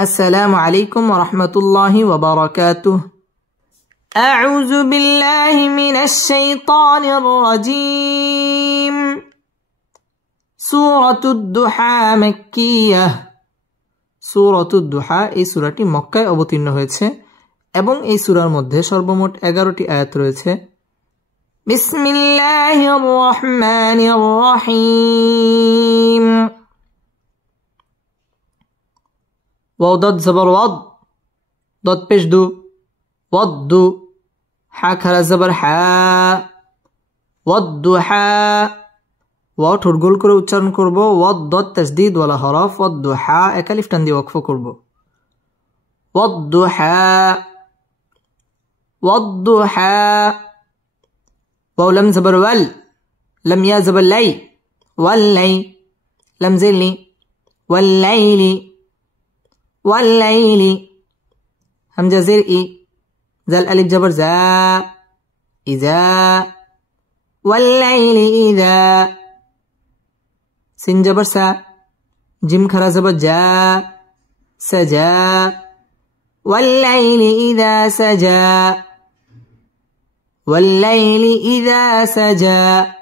السلام عليكم ورحمة الله وبركاته. أعوذ بالله من الشيطان الرجيم. سورة الضحى مكية. سورة الضحى এই সূরাটি মক্কায় অবতীর্ণ হয়েছে এবং এই সূরার মধ্যে সর্বমোট 11টি আয়াত রয়েছে। বিসমিল্লাহির রহমানির রহিম। واو ضاد زبر وض ضاد পেশ দু وض حا খারা জবর হা والضحى ওয়াও ঠোঁট গোল করে উচ্চারণ করব ওয়াদ দত তাসদীদ ওয়ালা হরফ والضحى এক আলিফ টান দিয়ে ওয়াকফ করব والضحى والضحى واو لم زبر ول لم يا زبر لي واللي لم زلي والليل والليل همزة زر إي زال ألف جبر زا إذا والليل إذا سين جبر سا جيم خرا زبر جا سجا والليل إذا سجا والليل إذا سجا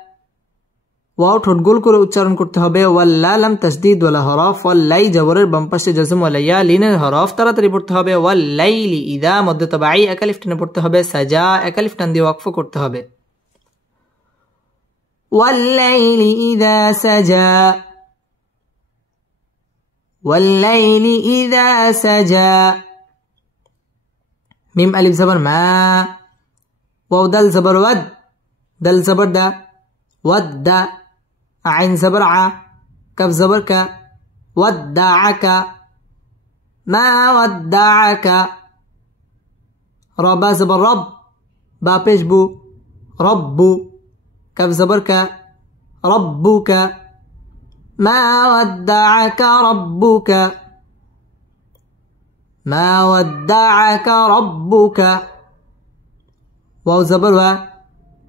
ওয়াও ঠোঁট গোল করে উচ্চারণ করতে হবে ওয়াল্লা লাম তাসদীদ ওয়ালা হরফ ওয়াল্লাই জবরের বাম পাশে জজম ওয়ালা ইয়া লিনের হরফ তাড়াতাড়ি পড়তে হবে ওয়াল্লাইলি ইদা মধ্যে তাবাই এক আলিফ টেনে পড়তে হবে সাজা এক আলিফ টান দিয়ে ওয়াকফ করতে হবে ওয়াল্লাইলি ইদা সাজা ওয়াল্লাইলি ইদা সাজা মিম আলিফ জবর মা ওয়াও দাল জবর ওয়াদ দাল জবর দা ودع عين زبر ع كف زبر ك ودعك ما ودعك ربا زبر رب با پیش بو رب كف زبر ك ربك ما ودعك ربك ما ودعك ربك واو زبر و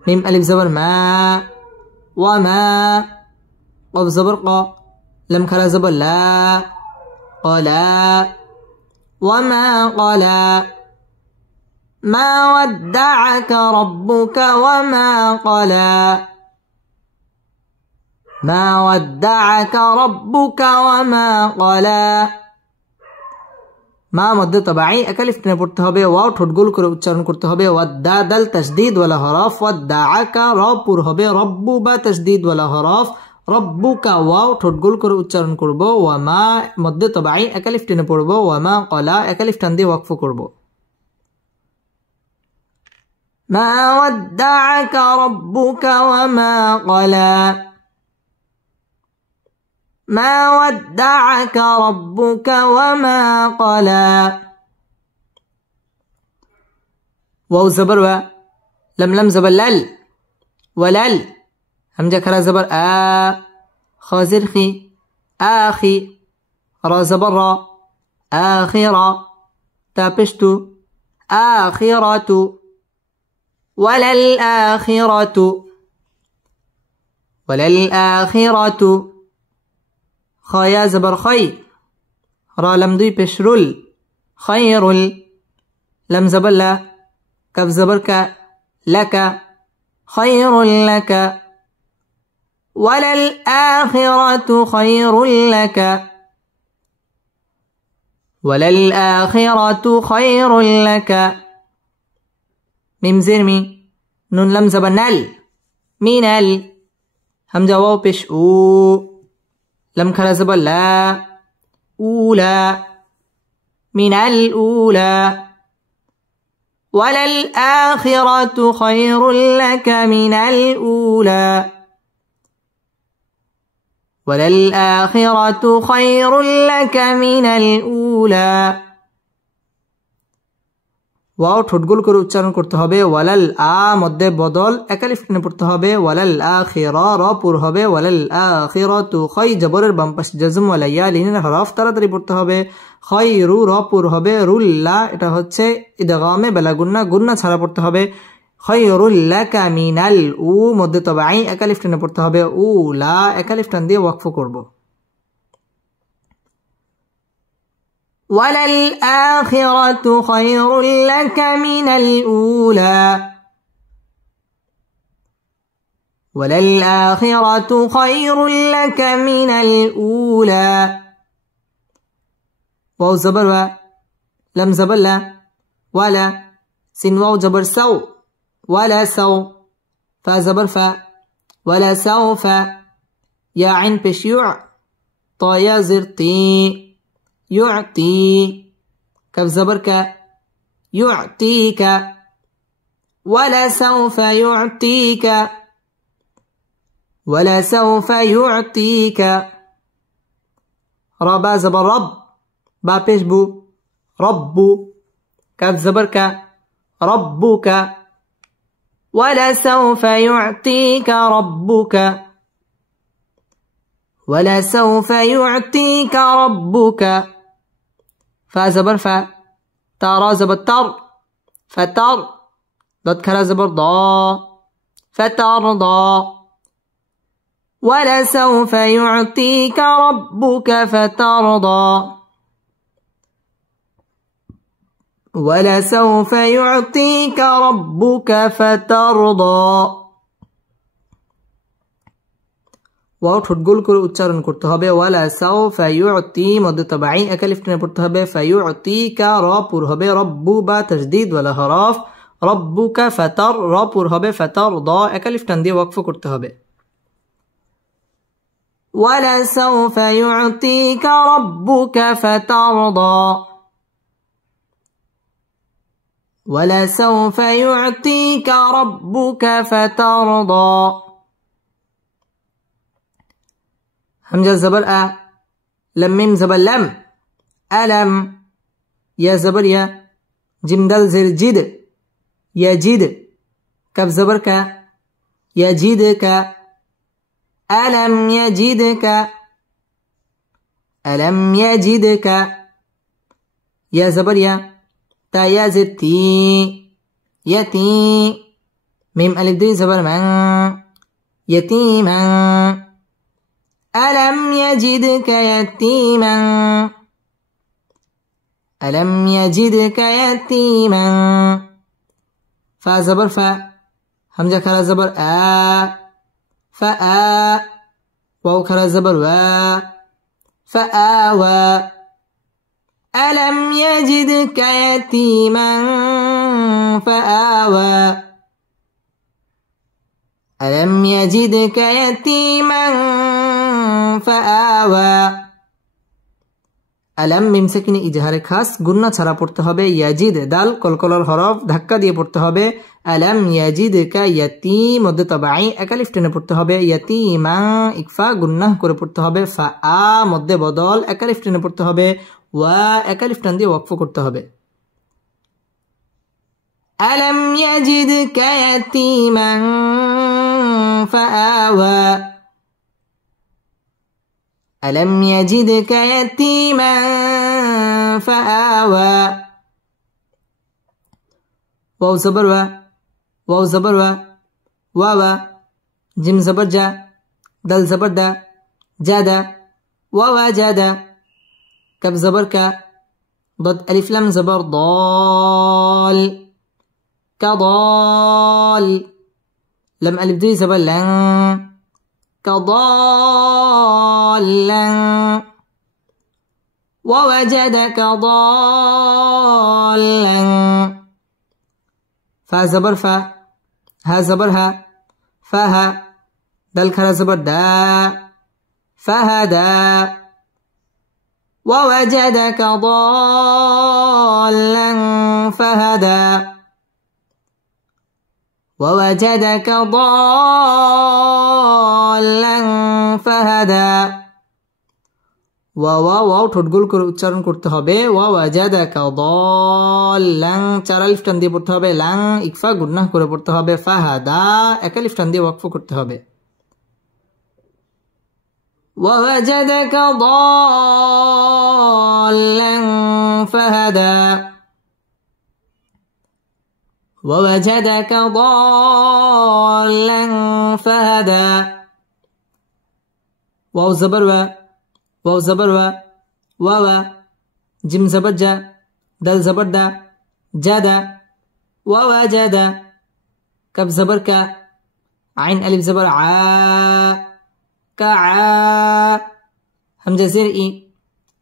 ميم الف زبر ما وما قف زبر قا لم كلا زبر لا قلا وما قلا ما ودعك ربك وما قلا ما ودعك ربك وما قلا মা মধ্যে তবাই এক আলিফ টেনে পড়তে হবে ওয়াও ঠোঁট গোল করে উচ্চারণ করতে হবে ওয়াদ্দা দাল তাসদীদ ওয়ালা হরফ ওয়াদ্দাআকা র পুর হবে রব্বু বা তাসদীদ ওয়ালা হরফ রব্বুকা ওয়াও ঠোঁট গোল করে উচ্চারণ করব ওয়া মা মধ্যে তবাই এক আলিফ টেনে পড়ব ওয়া মা ক্বালা এক আলিফ টান দিয়ে ওয়াকফ করব মা ওয়াদ্দাআকা রব্বুকা ওয়া মা ক্বালা ما ودعك ربك وما قلى واو زبر و لم لم زبر لل ولل همجة كرا زبر خازر خي آخي را زبر را آخرة تابشتو آخرة وللآخرة وللآخرة خايا زبر خي را لم دوي بشرل خير لم زبر لا كف زبر ك لك خير لك وللآخرة خير لك وللآخرة خير لك ميم زرمي نون لم زبر نل من ال همزة واو بش او لم كلا زبر لا أولى من الأولى وللآخرة خير لك من الأولى وللآخرة خير لك من الأولى ওয়াও ঠোঁট গোল করে উচ্চারণ করতে হবে ওয়ালাল আ মধ্যে বদল এক আলিফ টেনে পড়তে হবে ওয়ালাল আখিরা র পুর হবে ওয়ালাল আখিরাতু খাই জবরের বাম পাশে জজম ওয়ালা ইয়া লিনের হরফ তাড়াতাড়ি পড়তে হবে খায়রু র পুর হবে রুল্লা এটা হচ্ছে ইদগামে বেলা গুন্না গুন্না ছাড়া পড়তে হবে খায়রুল লাকা মিনাল উ মধ্যে তবাই এক আলিফ টেনে পড়তে হবে উলা এক আলিফ টান দিয়ে ওয়াকফ করব وللآخرة خير لك من الأولى وللآخرة خير لك من الأولى واو زبر و لم زبر لا ولا سين واو زبر سو ولا سو فا زبر فا ولا سوف يا عين بش يع طا يا زر طي يعطي كف زبر ك يعطيك ولا سوف يعطيك ولا سوف يعطيك ربا زبر رب با پیش بو رب كف زبر ك ربك ولا سوف يعطيك ربك ولا سوف يعطيك ربك فا زبر فا تارا زبر تر فتر ضد كرا زبر ضا فترضى ولا سوف يعطيك ربك فترضى ولا سوف يعطيك ربك فترضى ওয়াও ঠোঁট গোল করে উচ্চারণ করতে হবে ওয়ালা সাউফা ইউতি মধ্যে তাবাঈ একা লিফ টেনে পড়তে হবে ফায়ুতিকা র পুর হবে রব্বু বা তাসদীদ ওয়ালা হরফ রব্বুকা ফাতার র পুর হবে ফাতার দ একা লিফ টান দিয়ে ওয়াকফ করতে হবে ওয়ালা সাউফা ইউতিকা রব্বুকা ফাতারদা ওয়ালা সাউফা ইউতিকা রব্বুকা ফাতারদা همزة زبر أ لم ميم زبر لم ألم يا زبر يا جيم دال زر جد يجد كف زبر ك يجدك ألم يجدك ألم يجدك يا زبر يا تا يا زر تي يتي ميم ألف دي زبر من يتيما ألم يجدك يتيما ألم يجدك يتيما فا زبر فا همزة كرا زبر فآ واو كرا زبر فآوى ألم يجدك يتيما فآوى ألم يجدك يتيما فآوى ألم মিম সাকিনে ইজহারে খাস গুন্না ছাড়া পড়তে হবে ইয়াজিদ দাল কলকলার হরফ ধাক্কা দিয়ে পড়তে হবে আলাম ইয়াজিদকা ইয়াতীম মধ্যে তাবাঈ একা লিফ টেনে পড়তে হবে ইয়াতীমা ইকফা গুন্না করে পড়তে হবে ফাআ মধ্যে বদল একা লিফ টেনে পড়তে হবে ওয়া একা লিফ টান দিয়ে ওয়াকফ করতে হবে আলাম ইয়াজিদকা ইয়াতীমান فآوى ألم يجدك يتيما فآوى واو زبر واو زبر واو جيم زبر جا دل زبر دا جادا ووجدا كف زبر كا ضد ألف لام زبر ضال كضال لم ألف دي زبر لن كضالا ووجدك ضالا فا زبر فا ها زبر ها فها دل كرا زبر دا فهدا ووجدك ضالا فهدا ووجدك ضالا فهدا ওয়াও ঠোঁট গোল করে উচ্চারণ করতে হবে ওয়াজাদাকা দাল্লান চার আলিফ টান দিয়ে পড়তে হবে লাং ইকফা গুন্নাহ করে পড়তে হবে ফাহাদা এক আলিফ টান দিয়ে ওয়াকফ করতে হবে ওয়াজাদাকা দাল্লান ফাহাদা ووجدك ضالا فهدى واو زبر واو زبر واو জিম জবর জা, দাল জবর দা, জাদা। ওয়াজাদা, কাব জবর কা, আইন আলিফ জবর আ, কা আ। হামজা জের ই,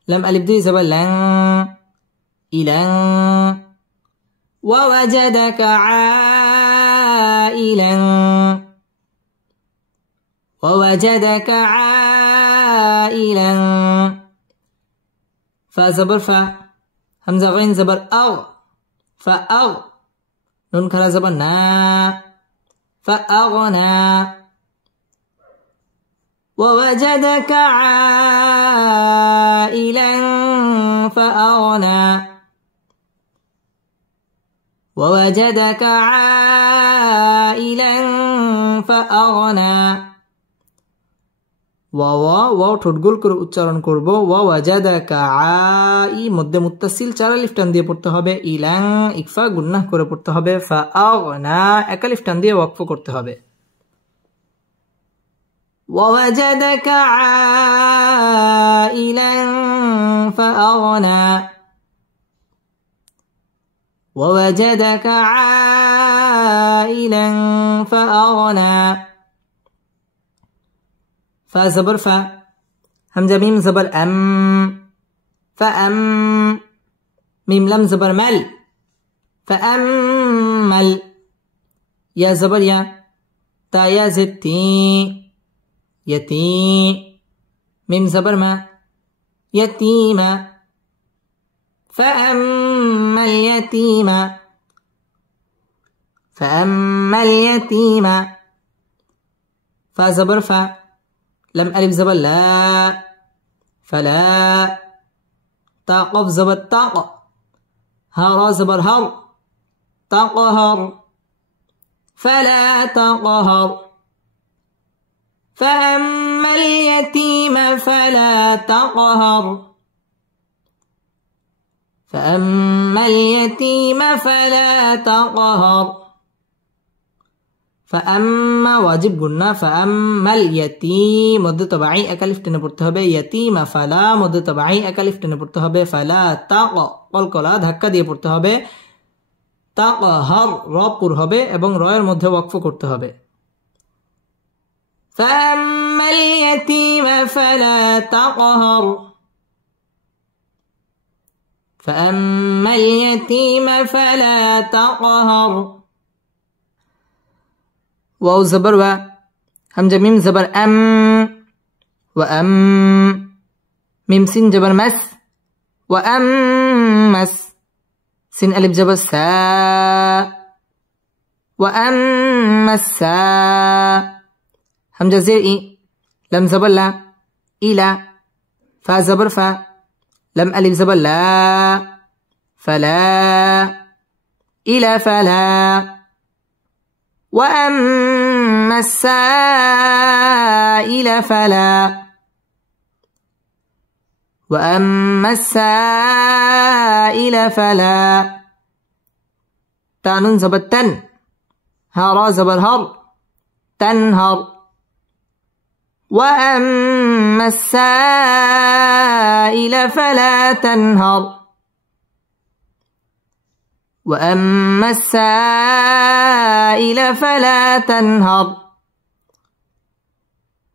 লাম আলিফ দুই জবর লাং, ইলাং। ووجدك عائلا ووجدك عائلا. فا زبر فا، همزة غين زبر أو، فأغ. نون كلا زبر نا، فأغنى. ووجدك عائلا فأغنى ووجدك عائلا فأغنى. ওয়া ঠোঁট গোল করে উচ্চারণ করব। ওয়াজাদাকা আই মধ্যে মুত্তাসিল 4 আলিফ টান দিয়ে পড়তে হবে। ইলাং ইকফা গুন্নাহ করে পড়তে হবে। ফাআগনা এক আলিফ টান দিয়ে ওয়াকফ করতে হবে। ووجدك عائلا فأغنى ووجدك عائلا فأغنى. فا زبر فا، همزة ميم زبر أم، فأم. ميم لم زبر مل، فأمل. يا زبر يا، تا يا زتي، يتي. ميم زبر ما، يتيما. فأما اليتيم، فأما اليتيم. فا زبر فا، لم ألف زبر لا، فلا. تا قف زبر تاق، ها را زبر هر، تقهر. فلا تقهر. فأما اليتيم فلا تقهر، فأما اليتيم فلا تقهر. فأما واجب গুন্না, فأما اليتيم মধ্যে তবাই এক আলিফ টেনে পড়তে হবে। ইয়াতিমা ফালা মধ্যে তবাই এক আলিফ টেনে পড়তে হবে। ফালা তাক কলকলা ধাক্কা দিয়ে পড়তে হবে। তাকহার র পুর হবে এবং রয়ের মধ্যে ওয়াকফ করতে হবে। فأما اليتيم فلا تقهر، فأما اليتيم فلا تقهر. واو زبر و، همزة ميم زبر أم، وأم. ميم سين زبر مس، وأمس. سين ألف زبر سا، وأمس. همزة زير إي، لم زبر لا، إلى. فا زبر فا، لم ألف زبر لا، فلا. إلى فلا. وأما السائل فلا، وأما السائل فلا. تانون زبر تن، هارا زبر هر، تنهر. وأما السائل فلا تنهر، وأما السائل فلا تنهر.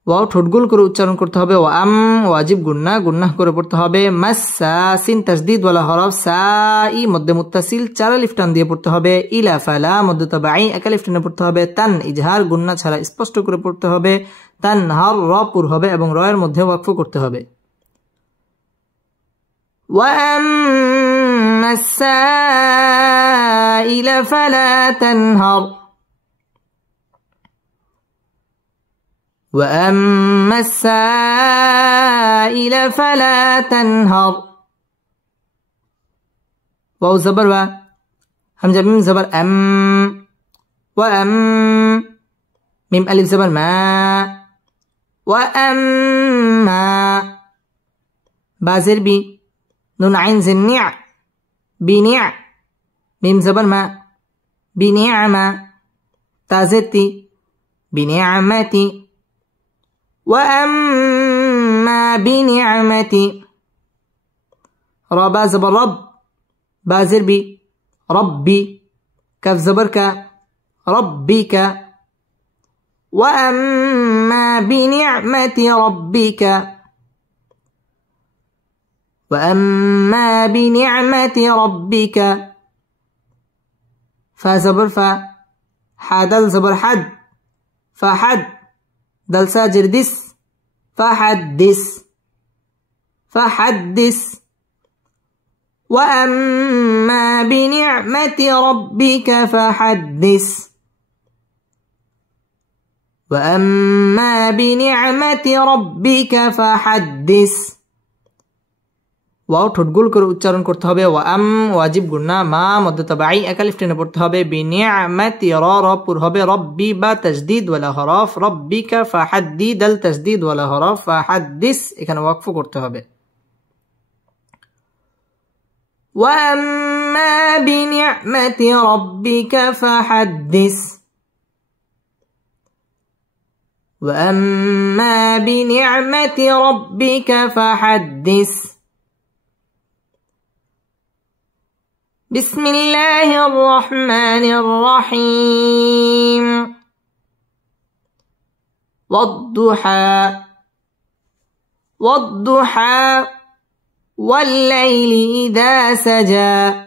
ওয়াও ঠোঁট গোল করে উচ্চারণ করতে হবে। ওয়াম ওয়াজিব গুন্না, গুন্নাহ করে পড়তে হবে। মাসসা সিন তাসদীদ ওয়ালা হরফ, সাই মধ্যে মুত্তাসিল 4 আলিফ টান দিয়ে পড়তে হবে। ইলা ফালা মধ্যে তবাই এক আলিফ টানে পড়তে হবে। তান ইজহার গুন্না ছাড়া স্পষ্ট করে পড়তে হবে। তানহার র পুর হবে এবং রয়ের মধ্যে ওয়াকফ করতে হবে। وأما السائل فلا تنهر، وأما السائل فلا تنهر. واو زبر و، همزة ميم زبر أم، وأم. ميم ألف زبر ما، وأما. بازر بي، نون عين زنع، بنع. ميم زبر ما، بنعمة. تازتي، بنعمتي. وأما بنعمتي. را با زبر رب با زر بي ربي كاف زبر كا ربك وأما بنعمة ربك وأما بنعمة ربك فا زبر فا حدل زبر حد فحد دل ساجر دس فحدث فحدث وأما بنعمة ربك فحدث وأما بنعمة ربك فحدث ওয়াও ঠোঁট গোল করে উচ্চারণ করতে হবে ওয়াম ওয়াজিব গুন্না মা মধ্যে তাবাই একালিফ টেনে পড়তে হবে বিনিআমাতি রা পুর হবে রব্বি বা তাসদীদ ওয়ালা হরফ রব্বিকা ফাহাদ্দিদ আল তাসদীদ ওয়ালা হরফ ফাহাদ্দিস এখানে ওয়াকফ করতে হবে ওয়াম্মা বিনিআমাতি রব্বিকা ফাহাদ্দিস ওয়াম্মা বিনিআমাতি রব্বিকা ফাহাদ্দিস بسم الله الرحمن الرحيم والضحى والضحى والليل إذا سجى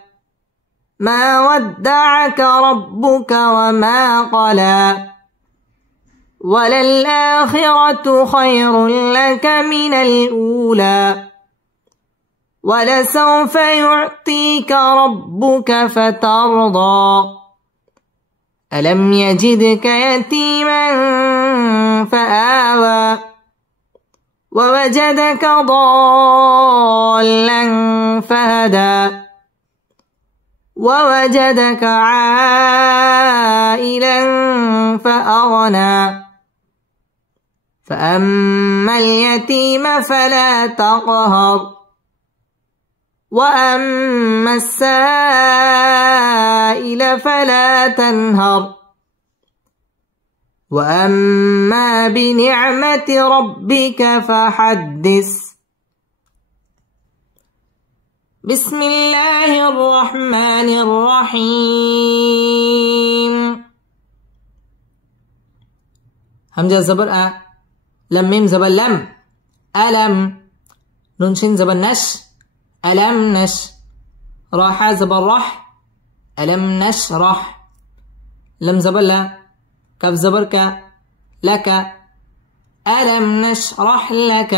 ما ودعك ربك وما قلى وللآخرة خير لك من الأولى ولسوف يعطيك ربك فترضى ألم يجدك يتيما فآوى ووجدك ضالا فهدى ووجدك عائلا فأغنى فأما اليتيم فلا تقهر وأما السائل فلا تنهر وأما بنعمة ربك فحدث بسم الله الرحمن الرحيم همزة زبر أ لم ميم زبر لم ألم نون شين زبر نش ألم نش راح زبر رح ألم نشرح لم زبر لا كف زبر ك لك ألم نشرح لك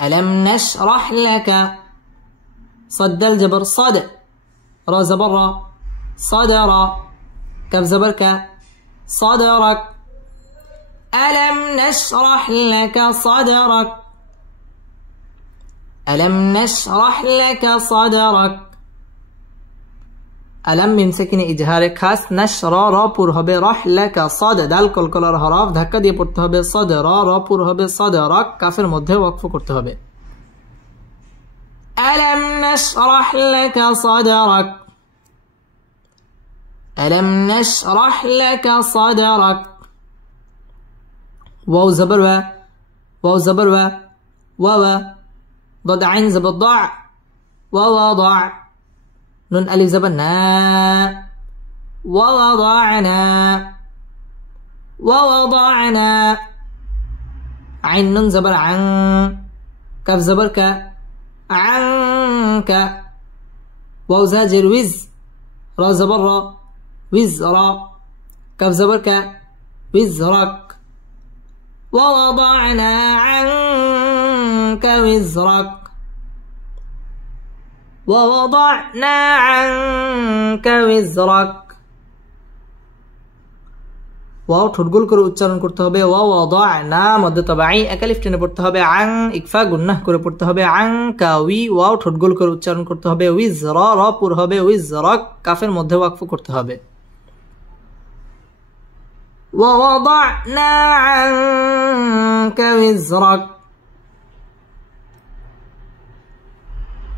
ألم نشرح لك صد الجبر صد را زبر را صدر كف زبر ك صدرك ألم نشرح لك صدرك ألم نشرح لك صدرك ألم من سكن إجهار خاص نشر را پور হবে رح لك صد দাল কলকলার হরফ ধাক্কা দিয়ে পড়তে হবে صدر را پور হবে صدرك কাফের মধ্যে ওয়াকফ করতে হবে ألم نشرح لك صدرك ألم نشرح لك صدرك واو زبر و واو زبر و واو ضد عين زبر ضع ووضع نون ألف زبر نا ووضعنا ووضعنا عين نون زبر عن كف زبر ك عنك واو زاجر وز را زبر را وزرا كف زبر ك وزرك ووضعنا عنك وزرك ووضعنا عنك وزرك ওয়াও ঠোঁট গোল করে উচ্চারণ করতে হবে ওয়াওয়াদানা মধ্যে তাবাই একালিফ টেনে পড়তে হবে আং ইকফা গুন্নাহ করে পড়তে হবে আনকাউই ওয়াও ঠোঁট গোল করে উচ্চারণ করতে হবে উইজরা রা পুর হবে উইজরাক কাফের মধ্যে ওয়াকফ করতে হবে ووضعنا عنك وزرك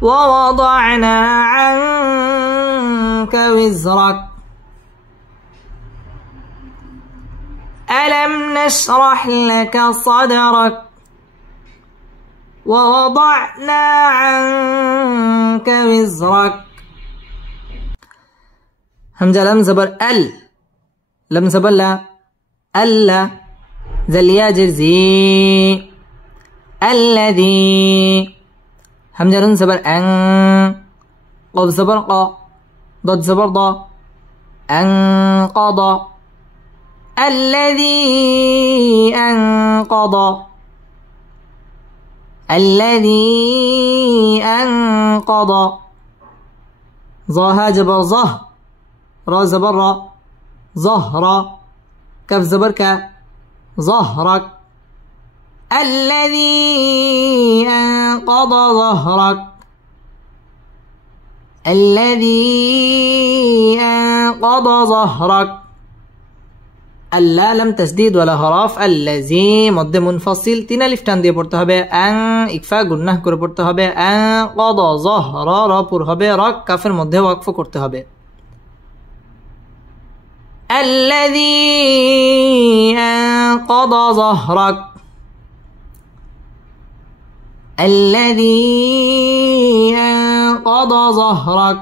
ووضعنا عنك وزرك ألم نشرح لك صدرك ووضعنا عنك وزرك. همزة لم زبر ال، لم زبر لا، ألا زليا جرزي الذي. همزة لم زبر أن، قف زبر قا، ضد زبر ضا، أنقض. الذي أنقض، الذي أنقض. ظاها جبر ظه، را زبر را، ظهر. كف زبر ك، ظهرك. الذي أنقض ظهرك، الذي أنقض ظهرك. اللا لم تسديد ولا হরফ। الذي মধ্যে মুনফাসিল, 3 আলিফ টান দিয়ে পড়তে হবে। আং ইকফা গুন্নাহ করে পড়তে হবে। আনকাদ যহর, র পুর হবে। রক কাফের মধ্যে ওয়াকফ করতে হবে। الذي أنقض ظهرك، الذي أنقض ظهرك.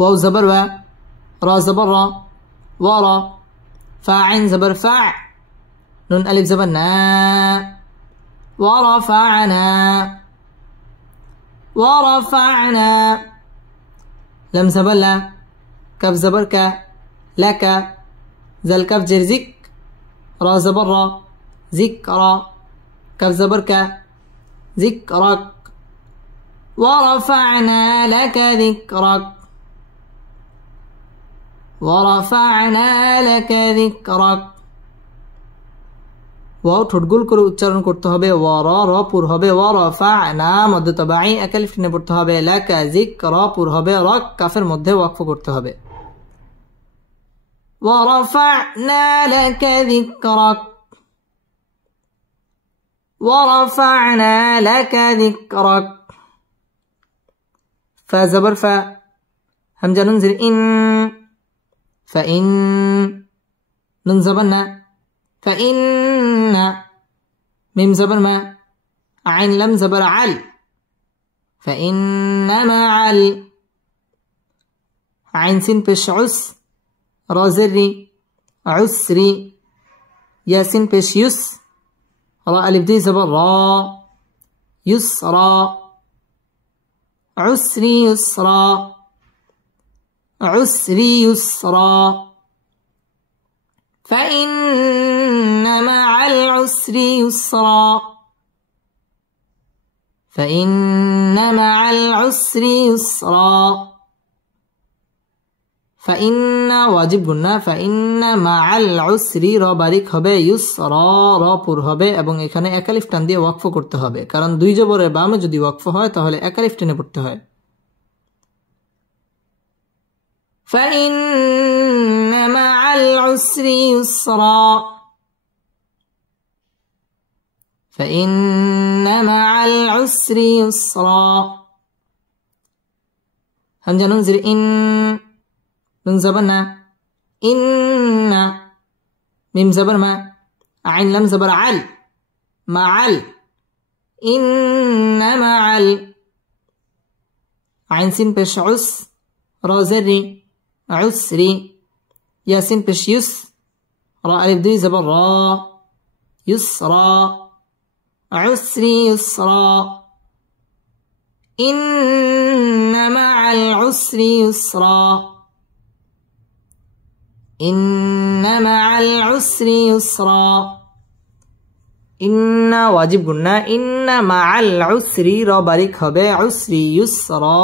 واو زبر و، را زبر را، ورا. فاعن زبر فاع، نون ألف زبر نا، ورفعنا، ورفعنا. لم زبر لا، كف زبر ك، لك. زل كف جر زك، را زبر را، ذكرى. كف زبر ك، ذكرك. ورفعنا لك ذكرك، ورفعنا لك ذكرك. ওয়াও ঠোঁট গোল করে উচ্চারণ করতে হবে। ওয়ার, র পুর হবে। ওয়ারফা'না মধ্যে তবাই এক আলিফ টেনে পড়তে হবে। লাকা যিকরা পুর হবে। রক কাফের মধ্যে ওয়াকফ করতে হবে। ওয়ারফা'না লাকা যিকরাক, ورفعنا لك ذكرك. فا زبر فا، همزة ننزل إن، فإن. نون زبرنا، فإن. ميم زبر ما، عين لم زبر عل، فإنما عل. عين سين بش عس، را زري عسري. ياسين بش يس، را ألف دي زبر را، يسرى. عسري يسرى، عسري يسرى. فإن مع العسر يسرا، فإن مع العسر يسرا. فإن واجب গুন্না। فإن مع العسر র বারিক হবে। ইউসরা র পুর হবে এবং এখানে এক আলিফ টান দিয়ে ওয়াকফ করতে হবে, কারণ দুই জবরের বামে যদি ওয়াকফ হয় তাহলে এক আলিফ টেনে পড়তে হয়। فإن مع العسر يسرا، فإن مع العسر يسرا. همزة ننزل إن، نون زبرنا إن. ميم زبر ما، عين لم زبر عل، معل. إن معل. عين سين بش عس، را زري عسري. ياسين بش يس، را ألف دي زبر را، يسرا. عسري يسرا. إن مع العسر يسرا، إن مع العسر يسرا. إن واجب গুন্না। إن مع العسر র বারিক হবে। عسري يسرا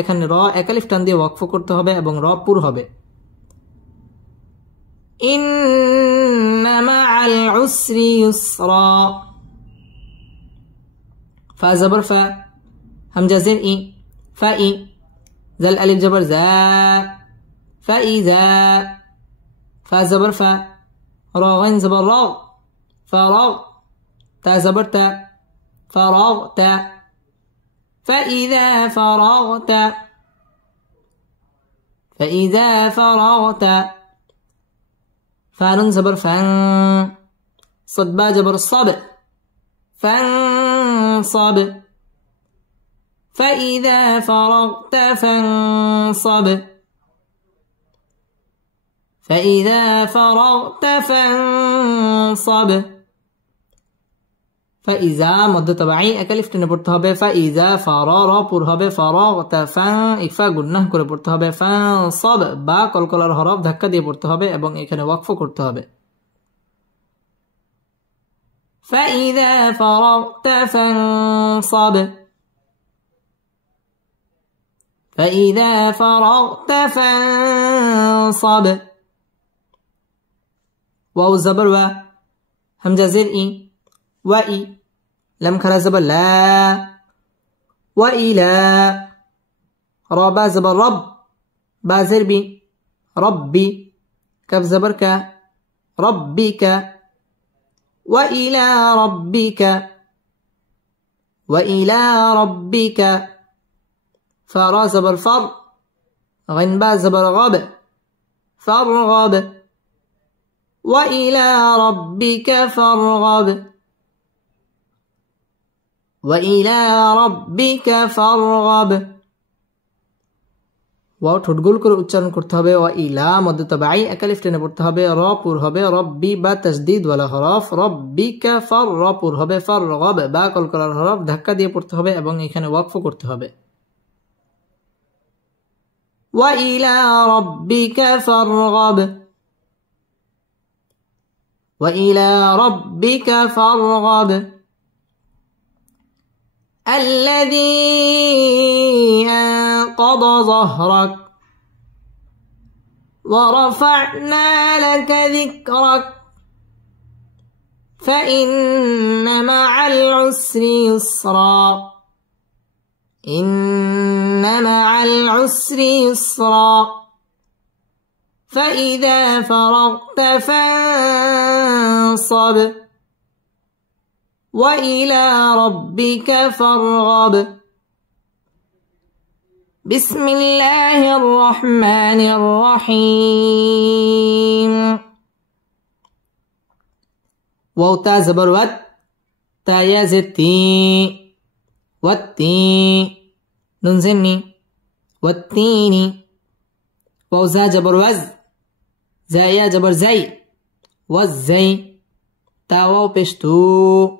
এখানে র এক আলিফ টান দিয়ে ওয়াকফ করতে হবে এবং র পুর হবে। إن مع العسر يسرا. فا زبر فا، همزة زر إي، فإي. زل ألف جبر زا، فإذا. فا زبر فا، را غين زبر را، فراغ. تا زبر تا، فراغت. فإذا فرغت، فإذا فرغت. فا نون زبر فان، صد با جبر الصبر، فانصب فإذا فرغت فانصب فإذا فرغت فانصب فإذا মধ্যে তবাই একালিফ টেনে পড়তে হবে فإذا فرغ পুর হবে فرغت ফান ইকফা গুন্নাহ করে পড়তে হবে ফানসব বা কলকলার হরফ ধাক্কা দিয়ে পড়তে হবে এবং এখানে ওয়াকফ করতে হবে فإذا فرغت فانصب فإذا فرغت فانصب واو زبر و همزة زر إي وإي لم خرا زبر لا وإلى را با زبر رب با زر بي ربي كف زبر ك ربك وإلى ربك وإلى ربك فرا زبر فر غن با زبر غب فرغب وإلى ربك فارغب وإلى ربك فارغب ওয়াও ঠোঁট গোল করে উচ্চারণ করতে হবে ওয়া ইলা মধ্যে তবাই একালিফ টেনে পড়তে হবে র পুর হবে রব্বি বা তাসদীদ ওয়ালা হরফ রব্বিকা ফার র পুর হবে ফারগব বা কলকলার হরফ ধাক্কা দিয়ে পড়তে হবে এবং এখানে ওয়াকফ করতে হবে ওয়া ইলা রব্বিকা ফারগব وإلى ربك فارغب الذي أنقض ظهرك ورفعنا لك ذكرك فإن مع العسر يسرا إن مع العسر يسرا فإذا فرغت فانصب وإلى ربك فارغب بسم الله الرحمن الرحيم واو تا زبر وت تا يا زتي والتي نون زني والتيني واو زا جبر وز زا يا جبر زي والزي تا واو پشتو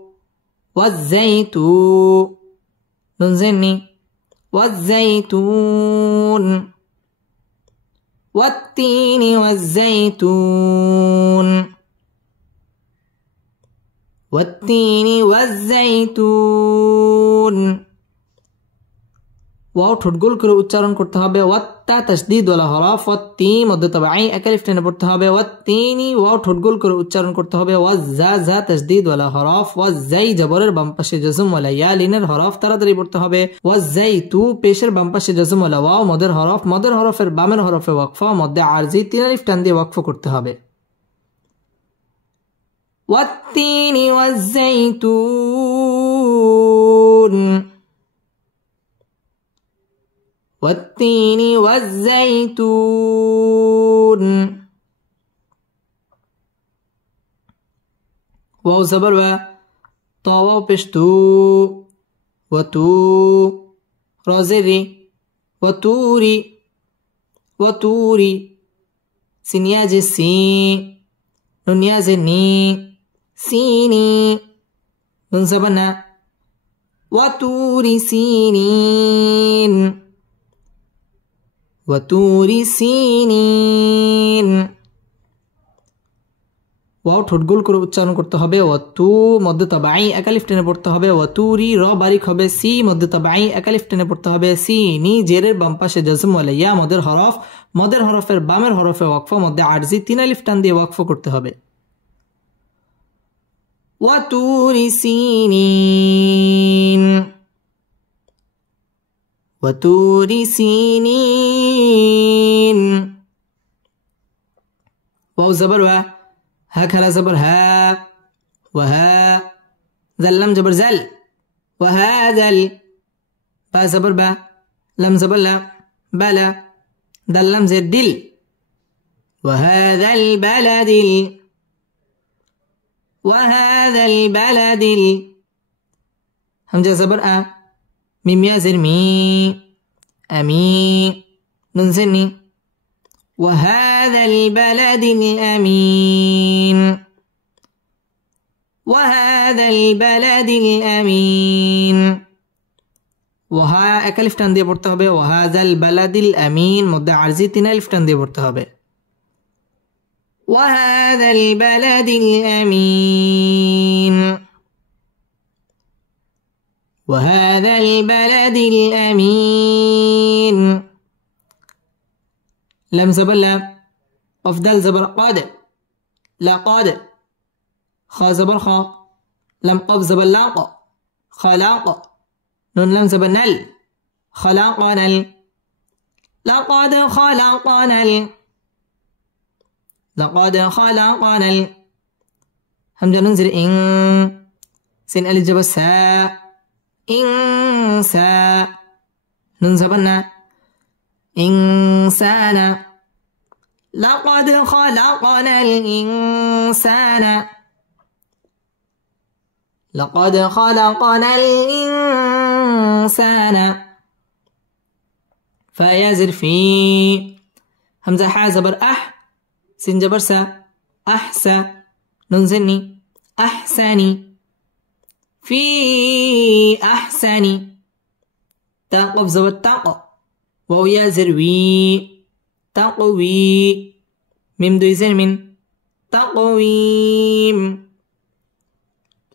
والزيتو نون زني والزيتون والتين والزيتون والتين والزيتون ওয়াও ঠোঁট গোল করে উচ্চারণ করতে হবে ওয়াত্তা তাসদীদ ওয়ালা হরফ ওয়াত্তি মধ্যে তবাই একালিফ টেনে পড়তে হবে ওয়াত্তিনি ওয়াও ঠোঁট গোল করে উচ্চারণ করতে হবে ওয়াজ্জা জা তাসদীদ ওয়ালা হরফ ওয়াজ্জাই জবরের বাম পাশে জজম ওয়ালা ইয়া লিনের হরফ তাড়াতাড়ি পড়তে হবে ওয়াজ্জাইতু পেশের বাম পাশে জজম ওয়ালা ওয়াও মদের হরফের বামের হরফে ওয়াকফা মধ্যে আরজি তিন আলিফ টান দিয়ে ওয়াকফ করতে হবে ওয়াত্তিনি ওয়াজ্জাইতুন والتين والزيتون واو زبر و طا واو پشتو وتو رازري وتوري وتوري سينيا جسي نونيا زني سيني نون زبنا وتوري سينين وتور سينين ওয়াও ঠোঁট গোল করে উচ্চারণ করতে হবে ওয়াতু মধ্যে তাবাই একালিফ টেনে পড়তে হবে ওয়াতুরি র বারিক হবে সি মধ্যে তাবাই একালিফ টেনে পড়তে হবে সিনি জেরের বাম পাশে জজম ওয়ালা ইয়া মদের হরফের বামের হরফে ওয়াকফা মধ্যে আরজি তিন আলিফ টান দিয়ে ওয়াকফ করতে হবে ওয়াতুরি সিনিন وتور سينين واو زبر و ها كلا زبر ها وها ذلم جبر زل وهذا با زبر با لم زبر لا بلا دلم زي دل وهذا البلد وهذا البلد همزة زبر أ ميم يا زر مي أمي نون زني وهذا البلد الأمين وهذا البلد الأمين وها এক আলিফ টান দিয়ে পড়তে হবে وهذا البلد الأمين মধ্যে আরজি তিন আলিফ টান দিয়ে পড়তে হবে وهذا البلد الأمين وهذا البلد الأمين لم زبر لا أفضل زبر قاد لقد خا زبر خا لم قف زبر لاق خلاق نون لم زبر نل خلقنا لقد خلقنا لقد خلقنا همزة ننزل إن سين ألف زبر سا إنسا نون زبرنا إنسان لقد خلقنا الإنسان لقد خلقنا الإنسان فيزر في همزة حا زبر أح سين جبر سا أحسا نون زني أحساني في أحسن تقف زبر تق واو يا زروي تقوي ميم دوي زر من تقويم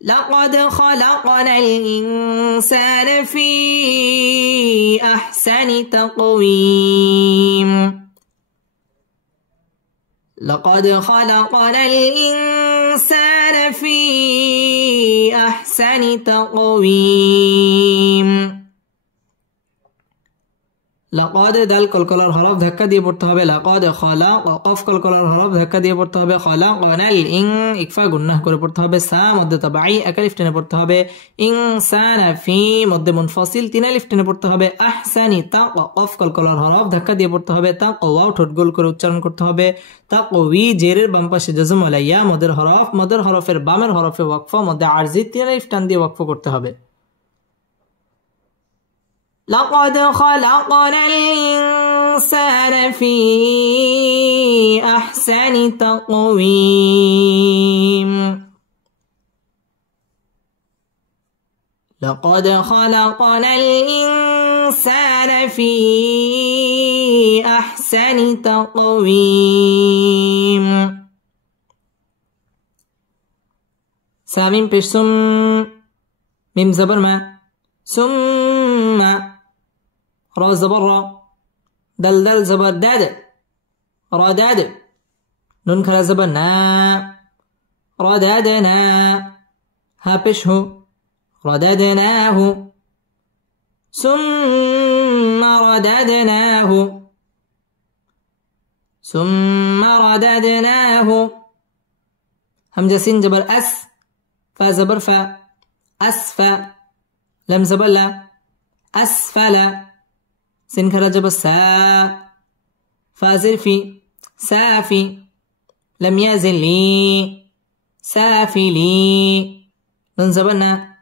لقد خلقنا الإنسان في أحسن تقويم لقد خلقنا الإنسان في أحسن تقويم لقد دال কলকলার হরফ ধাক্কা দিয়ে পড়তে হবে لقد خلق قف কলকলার হরফ ধাক্কা দিয়ে পড়তে হবে خلقنا الإن ইকফা গুন্নাহ করে পড়তে হবে সা মধ্যে তাবাই এক আলিফ টেনে পড়তে হবে ইনসান ফি মধ্যে মুনফাসিল তিন আলিফ টেনে পড়তে হবে আহসানি তাক কফ কলকলার হরফ ধাক্কা দিয়ে পড়তে হবে তাকওয়া ঠোঁট গোল করে উচ্চারণ করতে হবে তাকওয়ি জেরের বাম পাশে জাজম আলাইয়া মদের হরফের বামের হরফে ওয়াকফা মধ্যে আরজি তিন আলিফ টান দিয়ে ওয়াকফ করতে হবে لقد خلقنا الإنسان في أحسن تقويم لقد خلقنا الإنسان في أحسن تقويم سامين بشسم ميم زبر ما ثم را زبر را دل دل زبر داد را داد نون کلا زبر نا را دادنا ها پیش هو را دادناه ثم رددناه ثم رددناه همزة سين زبر أس فا زبر فا أسفا لم زبر لا أسفل سين كلا جبر سا فازر في سافي لم يزل لي سافلي نون زبرنا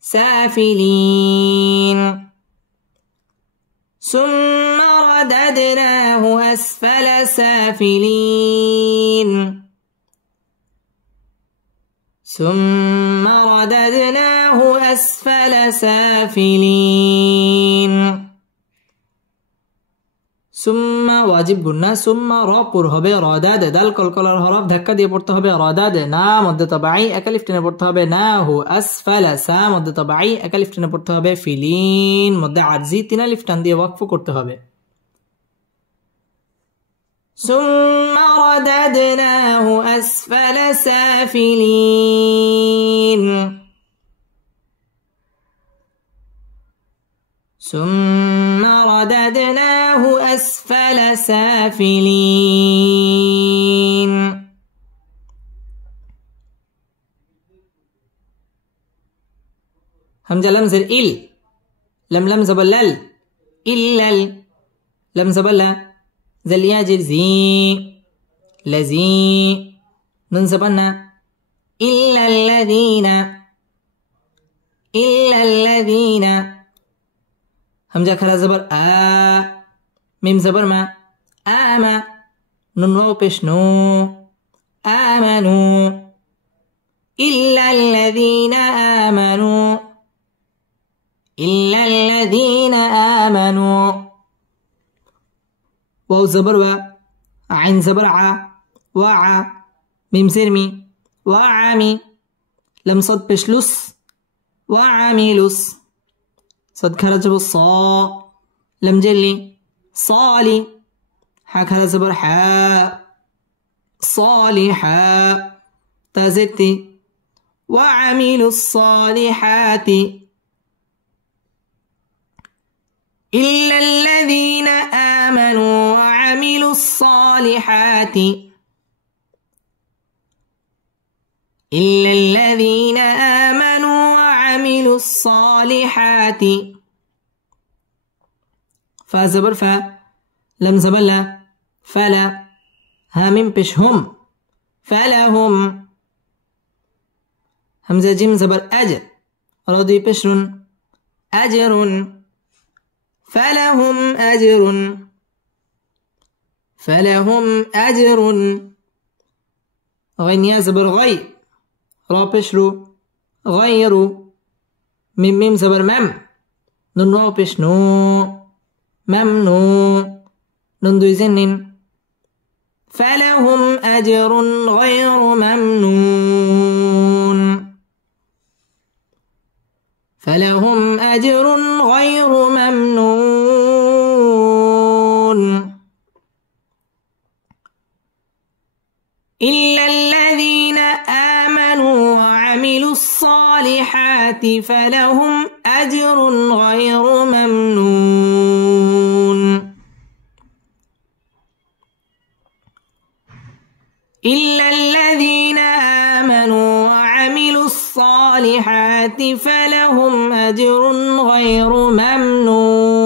سافلين ثم رددناه أسفل سافلين ثم رددناه أسفل سافلين ثم واجب গুন্না ثم র পুর হবে রদাদ দাল কলকলার হরফ ধাক্কা দিয়ে পড়তে হবে রদাদ না মধ্যে তাবাই এক আলিফ টেনে পড়তে হবে না হু আসফালা সা মধ্যে তাবাই এক আলিফ টেনে পড়তে হবে ফিলিন মধ্যে আরজি তিন আলিফ টান দিয়ে ওয়াকফ করতে হবে ثم رددناه أسفل سافلين ثم رددناه أسفل سافلين همزة لم زر إل لم زبلل إلل لم زبل زل ياجر زي لزي نون زبلنا إلا الذين إلا الذين همزة خرا زبر آ ميم زبر ما آما نون واو پیش نو آمنوا إلا الذين آمنوا إلا الذين آمنوا واو زبر و عين زبر ع وع ميم سرمي وعمي لم صد پیش لس وعملس صد خرا زبر صا لم جلي صالي حا خرا زبر حا صالحا تازتي وعملوا الصالحات إلا الذين آمنوا وعملوا الصالحات إلا الذين آمنوا وعملوا الصالحات فا زبر فا لم زبر لا فلا هامين پیش هم فلهم همزة جيم زبر أج رضي پیشرون أجر فلهم أجر فلهم أجر غين زبر غي را پیشرو غير ميم ميم زبر مم نون واو پیش نو ممنو نون دوي زنين فلهم أجر غير ممنون فلهم أجر غير ممنون إلا الذين آمنوا وعملوا الصالحات فلهم أجر غير ممنون إلا الذين آمنوا وعملوا الصالحات فلهم أجر غير ممنون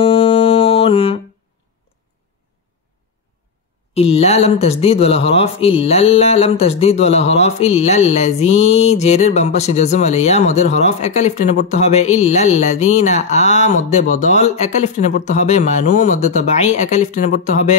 إلا لم تشديد ولا هراف إلا لم تشديد ولا هراف إلا الذي جيرر বামপাশে জজম আলিয়া মদের হরফ একালিফ টেনে পড়তে হবে إلا الذين আ মধ্যে বদল একালিফ টেনে পড়তে হবে মানু মধ্যে তাবাই একালিফ টেনে পড়তে হবে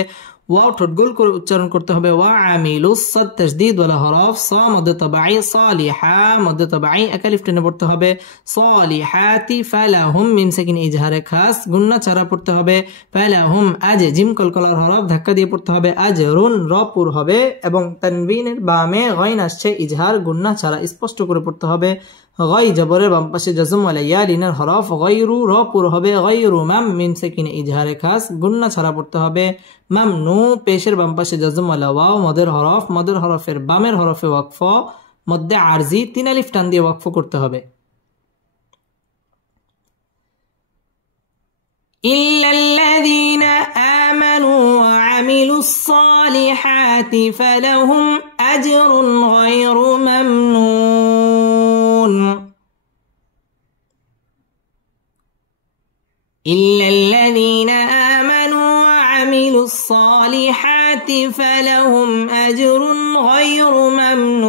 واو ঠোঁটগোল করে উচ্চারণ করতে হবে ওয়াআমিলুস সাদ তাসদীদ ওয়ালা হরফ সা মধ্যে তাবাই সালিহা মধ্যে তাবাই একালিফ টেনে পড়তে হবে সালিহাতি ফালাহুম মিম সাকিন ইজহারে খাস গুন্না ছাড়া পড়তে হবে ফালাহুম আজ জিম কলকলার হরফ ধাক্কা দিয়ে পড়তে হবে আজরুন র পুর হবে এবং তানবিনের বামে গাইন আসছে ইজহার গুন্না ছাড়া স্পষ্ট করে পড়তে হবে গাই জবরের বাম পাশে জজম ওয়ালা ইয়া লিনের হরফ গায়রু র পুর হবে গায়রু মাম মিম সাকিন ইজহারে খাস গুন্না ছাড়া পড়তে হবে মামনু পেশের বাম পাশে জজম ওয়ালা ওয়াও মদের হরফের বামের হরফে ওয়াকফ মধ্যে আরজি তিন আলিফ টান দিয়ে ওয়াকফ করতে হবে إلا الذين آمنوا وعملوا الصالحات فلهم أجر غير ممنون إلا الذين آمنوا وعملوا الصالحات فلهم أجر غير ممنون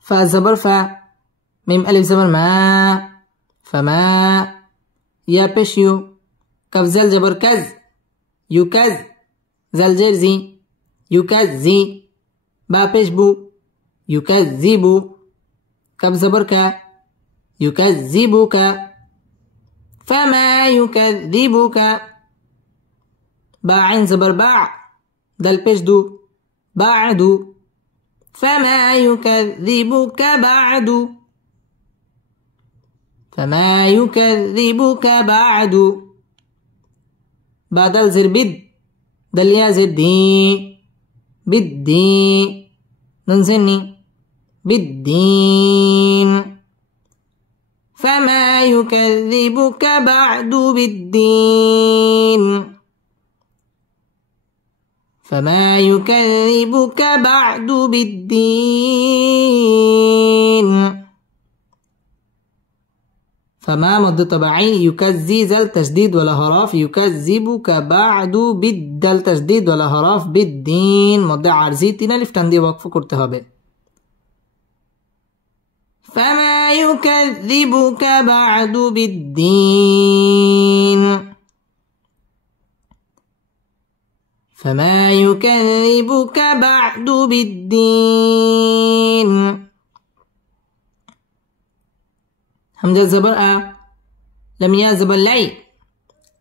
فا زبر فا ميم ألف زبر ما فما يا پیش يو كف زل جبر كز يكز زل جر زي يكزي با پیش بو يكذبو كف زبر كا يكذبك فما يكذبك با عين زبر باع دل پیش دو بعدو فما يكذبك بعد فما يكذبك بعد بدل زر بد دل يا زر دي بدي ننزني بالدين فما يكذبك بعد بالدين فما يكذبك بعد بالدين فما مد طبيعي يكزز التشديد ولا هراف يكذبك بعد بالدال تشديد ولا هراف بالدين مد عارضي 3 আলিফ টান দিয়ে ওয়াকফ করতে হবে فما يكذبك بعد بالدين فما يكذبك بعد بالدين همزة زبر أ لم يا زبر لي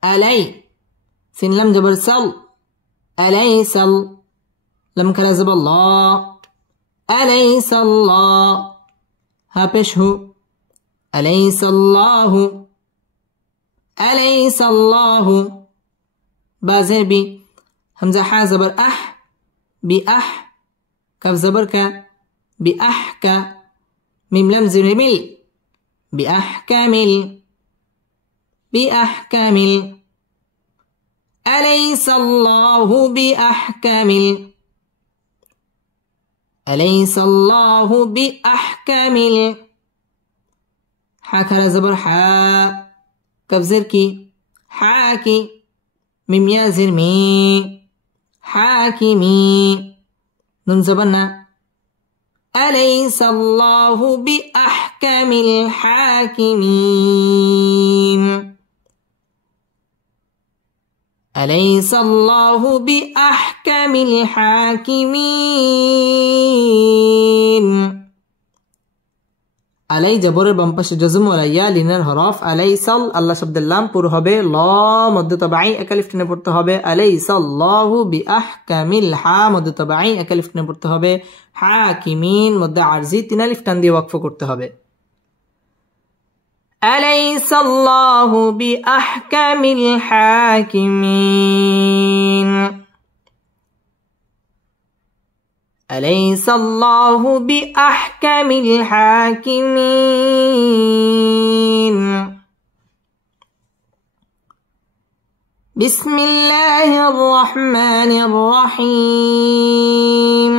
ألي سين لم زبر سل أليس لم كلا زبر الله أليس الله ها پیش هو أليس الله أليس الله بازر بي همزة حا زبر أح بأح كف زبر ك بأحك ميم لم زر مل بأحكمل بأحكمل أليس الله بأحكمل أليس الله بأحكمل حاكا زبر حا كف زركي حاكي ميم يا زر مي حاكمي نون زبرنا أليس الله بأحكم الحاكمين أليس الله بأحكم الحاكمين আলাই জবরের বাম পাশে জজম ওয়ালা ইয়া লিনের হরফ আলাইসাল আল্লাহ শব্দের লাম পুরো হবে ল মধ্য তাবাঈ এক আলিফ টেনে পড়তে হবে আলাইসাল্লাহু বিআহকামিল হা মধ্য তাবাঈ এক আলিফ টেনে পড়তে হবে হাকিমিন মধ্য আরজি 3 আলিফ টান দিয়ে ওয়াকফ করতে হবে আলাইসাল্লাহু বিআহকামিল হাকিমিন أليس الله بأحكم الحاكمين بسم الله الرحمن الرحيم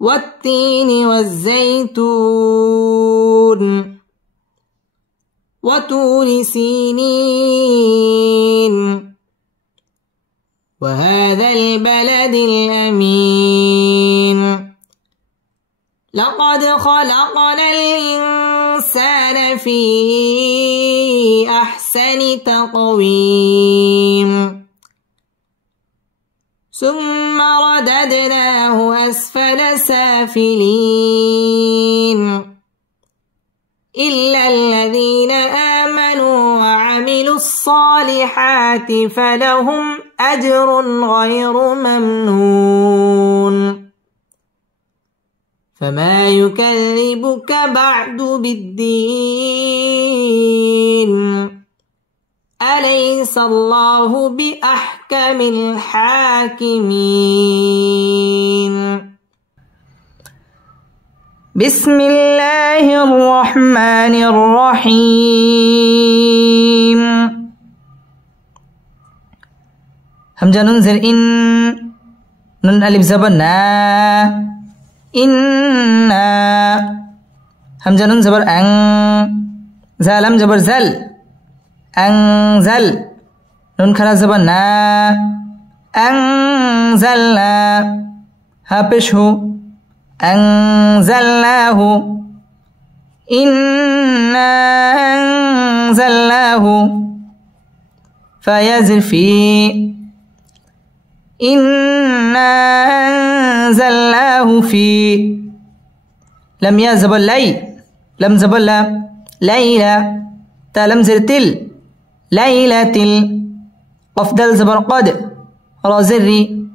والتين والزيتون وطور سينين وهذا البلد الأمين لقد خلقنا الإنسان في أحسن تقويم ثم رددناه أسفل سافلين إلا الذين آمنوا وعملوا الصالحات فلهم أجر غير ممنون فما يكذبك بعد بالدين أليس الله بأحكم الحاكمين بسم الله الرحمن الرحيم همزة نون زر إن نون ألف زبر نا إنا همزة نون زبر أن زالم زبر زل أنزل نون خلا زبر نا أنزلنا ها پیش هو أنزلناه إنا أنزلناه فيزر في إنا أنزلناه في لم يزبر لي لم زبر لا ليلة تا لم زر تل ليلة أفضل زبر قد رازري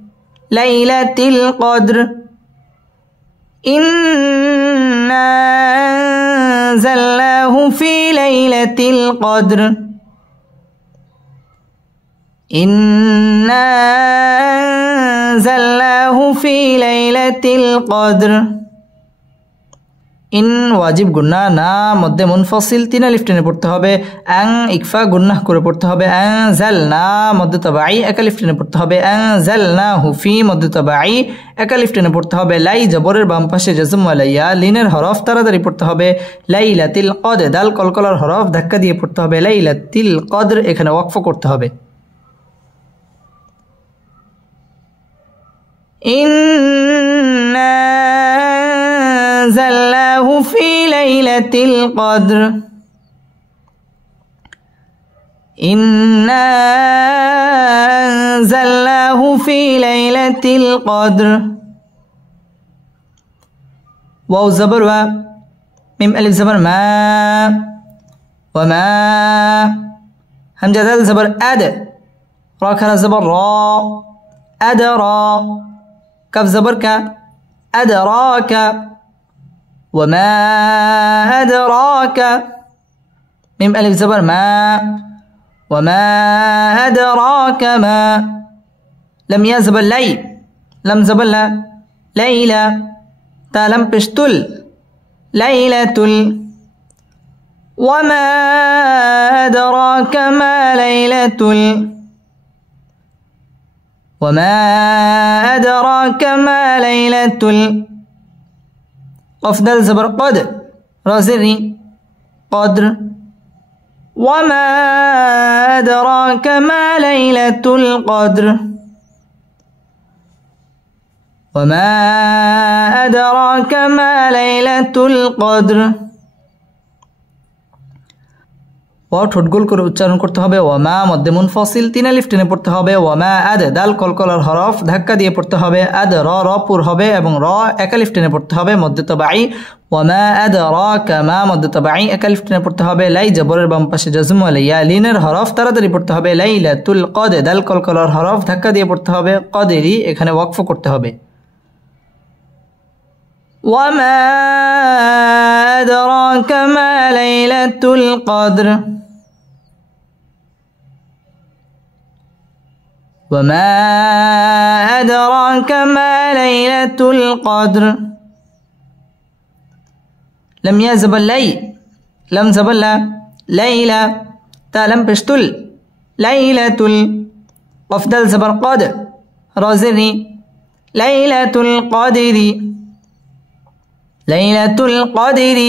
ليلة القدر إنا أنزلناه في ليلة القدر إنا أنزلناه في ليلة القدر ইন ওয়াজিব গুন্না, না মধ্যে মুনফসিল 3 আলিফ টেনে পড়তে হবে। আং ইকফা গুন্নাহ করে পড়তে হবে। আনজালনা মধ্যে তাবাই 1 আলিফ টেনে পড়তে হবে। আনজালনাহু ফি মধ্যে তাবাই 1 আলিফ টেনে পড়তে হবে। লাই জবরের বাম পাশে জাজম ওয়ালা ইয়া, লিনের হরফ তাড়াতাড়ি পড়তে হবে। লাইলাতিল কদর দাল কলকলার হরফ ধাক্কা দিয়ে পড়তে হবে। লাইলাতিল কদর এখানে ওয়াকফ করতে হবে। ইন্না أنزلناه في ليلة القدر إنا أنزلناه في ليلة القدر واو زبر و ميم ألف زبر ما وما همزة دال زبر أد را كرا زبر را أدرا كف زبر ك أدراك وما أدراك ميم ألف زبر ما وما أدراك ما لم يا زبر لي لم زبر لا ليلى تا لم بشتل ليلة وما أدراك ما ليلة وما أدراك ما ليلة أفضل زبر قد رازري قدر وما أدراك ما ليلة القدر وما أدراك ما ليلة القدر ওয়া ঠোঁট গোল করে উচ্চারণ করতে হবে। ওয়ামা মধ্যে মুনফসিল 3 আলিফ টেনে পড়তে হবে। ওয়ামা আদ দাল কলকলার হরফ ধাক্কা দিয়ে পড়তে হবে। আদ র পুর হবে এবং র 1 আলিফ টেনে পড়তে হবে মধ্যে তাবাই। ওয়ামা আদরাকা মা মধ্যে তাবাই 1 আলিফ টেনে পড়তে হবে। লাই জবরের বাম পাশে জাজম ওয়ালা ইয়া, লিনের হরফ তাড়াতাড়ি পড়তে হবে। লাইলাতুল কদর দাল কলকলার হরফ ধাক্কা দিয়ে পড়তে হবে। কদরি এখানে ওয়াকফ করতে হবে। وما أدراك ما ليلة القدر وما أدراك ما ليلة القدر لم يزب لي لم زب لا ليلة تا لم بشتل ليلة قفدل زبر قدر رازري ليلة القدر ليلة القدر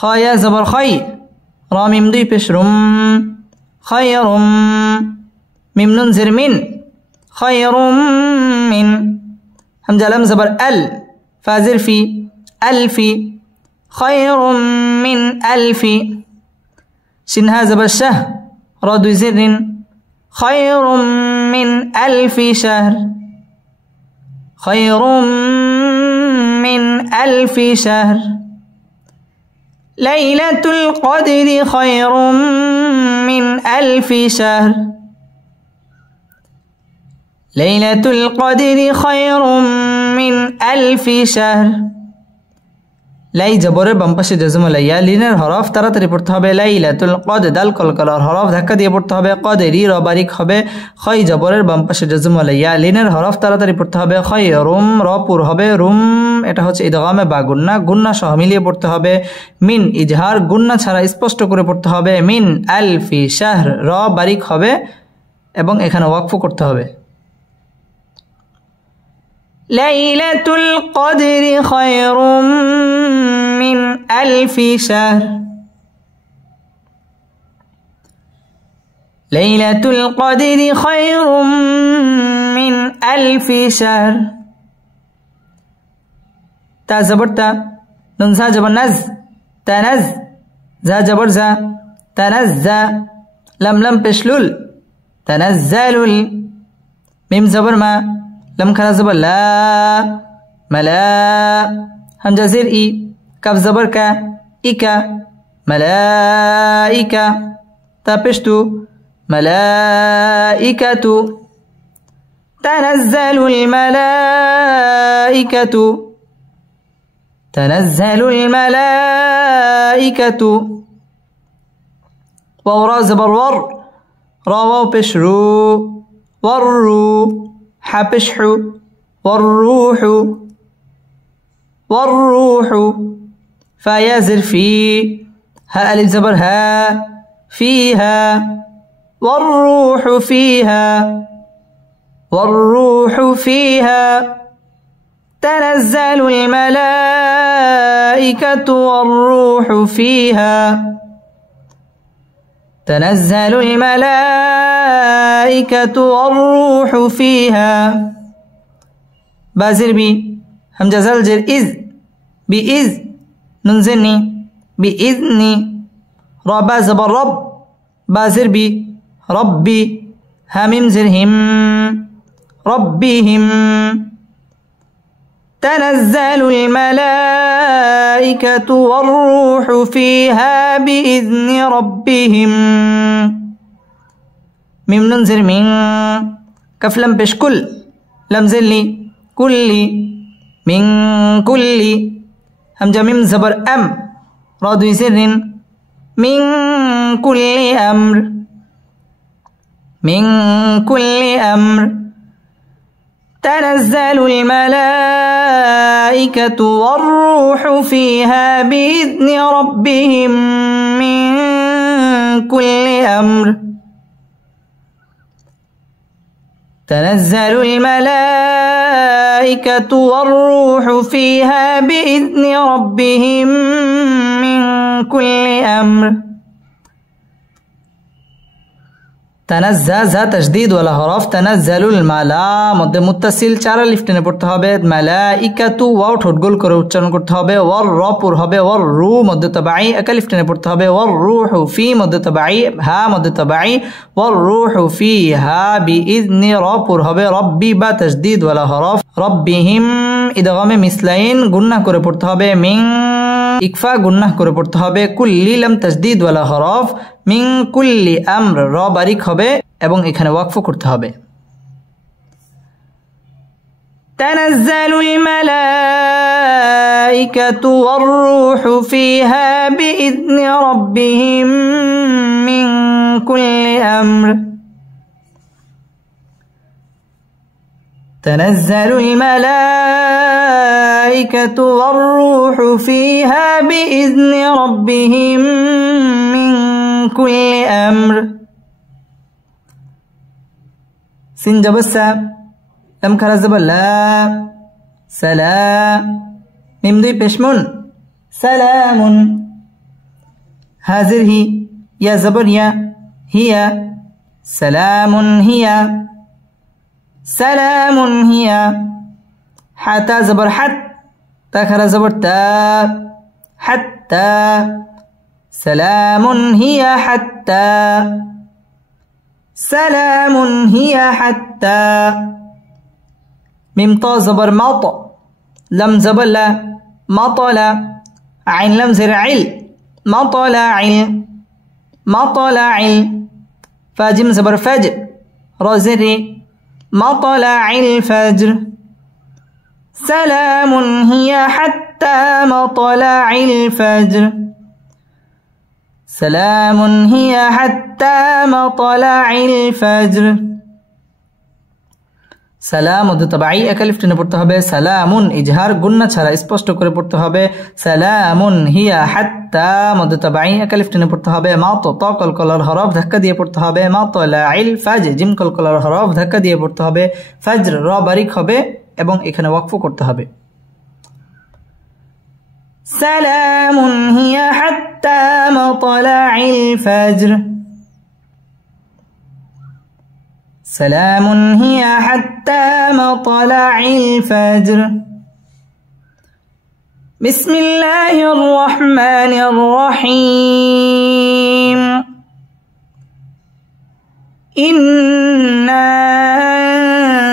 خايا زبر خي را ميم دوي بشرم خير ميم نون زر من خير من همزة لم زبر ال فازر في ألف خير من ألف شنها زبر شه را دوي زر خير من ألف شهر خير من ألف شهر ليلة القدر خير من ألف شهر ليلة القدر خير من ألف شهر লাই জবরের বাম পাশে জাজম লাইয়া, লিনের হরফ তাড়াতাড়ি পড়তে হবে। লাইলাতুল কদর দাল কলকলার হরফ ধাক্কা দিয়ে পড়তে হবে। কদরি র বারিক হবে। খয় জবরের বাম পাশে জাজম লাইয়া, লিনের হরফ তাড়াতাড়ি পড়তে হবে। খয়রুম র পুর হবে। রুম এটা হচ্ছে ইদগামে বা গুন্না, গুন্না সহ মিলিয়ে পড়তে হবে। মিন ইজহার গুন্না ছাড়া স্পষ্ট করে পড়তে হবে। মিন আলফি শাহর র বারিক হবে এবং এখানে ওয়াকফ করতে হবে। ليلة القدر خير من ألف شهر ليلة القدر خير من ألف شهر تا زبر تا نون زا جبر نز تنز زا جبر زا تنزا لم لم بشلول تنزل ميم زبر ما لم كان زبر لا ملا همزة زر إي كف زبر كا إيكا ملائكة تابشتو ملائكة تنزل الملائكة تنزل الملائكة وورا زبر ور راو بشرو ورو حبشحو والروح والروح فيازر في ها ألف زبر ها فيها والروح فيها والروح فيها تنزل الملائكة والروح فيها تنزل الملائكة والروح فيها بازر بي همزة زلجر إذ بإذ ننزلني بإذني ربا زبر رب بازر بي ربي همم زرهم ربهم تنزل الملائكة والروح فيها بإذن ربهم ميم ننزل من كف لم بش كل لم زلي كل من كل همجة ميم زبر أم راد يزر من كل أمر من كل أمر تنزل الملائكة والروح فيها بإذن ربهم من كل أمر تنزل الملائكة والروح فيها بإذن ربهم من كل أمر تنزل ذا تجديد ولا حرف تنزل الملا মধ্যে মুত্তাসিল চার আলিফ টেনে পড়তে হবে মালাইকাতু ওয়াও ঠোঁট গোল করে উচ্চারণ করতে হবে ওয়ার র পুর হবে ওয়ার রু মধ্যে তাবাই এক আলিফ টেনে পড়তে হবে ওয়ার রূহু ফি মধ্যে তাবাই হা মধ্যে তাবাই ওয়ার রূহু ফিহা বিইذনি র পুর হবে রব্বি বা তাজদীদ ওয়ালা হরফ রব্বিহিম ইদগামে মিসলাইন গুন্নাহ করে পড়তে হবে মিন ইকফা গুন্নাহ করে পড়তে হবে কুল্লি লাম তাজদীদ ওয়ালা হরফ মিন কুল্লি আমর র বারিক হবে এবং এখানে ওয়াকফ করতে হবে تنزل الملائكة والروح فيها بإذن ربهم من كل أمر تنزل الملائكة والروح فيها بإذن ربهم من كل أمر سنجب الساب لم كرزب لا سلام ميم دوي بشمون سلام هازر هي يا زبر يا هي سلام هي سلام هي حتى زبر حت تاخر زبر تا حتى سلام هي حتى سلام هي حتى ميم طا زبر مط لم زبر لا مطل عين لم زر عل مطل عل مطل عل فاجم زبر فجر رزري مطلع الفجر سلام هي حتى مطلع الفجر سلام هي حتى مطلع الفجر সালাম মধ্যে তাবাই এক আলিফ টেনে পড়তে হবে সালামুন ইজহার গুন্না ছাড়া স্পষ্ট করে পড়তে হবে সালামুন হিয়া হাত্তা মধ্যে তাবাই এক আলিফ টেনে পড়তে হবে মা তো ত কলকলার হরফ ধাক্কা দিয়ে পড়তে হবে মা তালাইল ফাজ জিম কলকলার হরফ ধাক্কা দিয়ে পড়তে হবে ফজর র বারিক হবে এবং এখানে ওয়াকফ করতে হবে সালামুন হিয়া হাত্তা মাতলাইল ফজর سلام هي حتى مطلع الفجر بسم الله الرحمن الرحيم إنا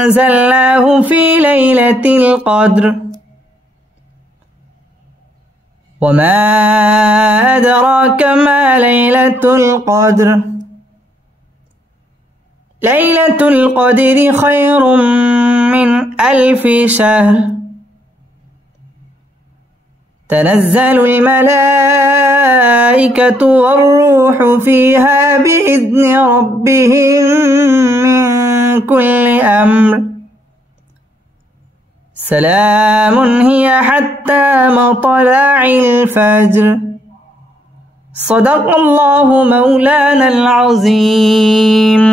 أنزلناه في ليلة القدر وما أدراك ما ليلة القدر ليلة القدر خير من 1000 شهر تنزل الملائكة والروح فيها بإذن ربهم من كل أمر سلام هي حتى مطلع الفجر صدق الله مولانا العظيم.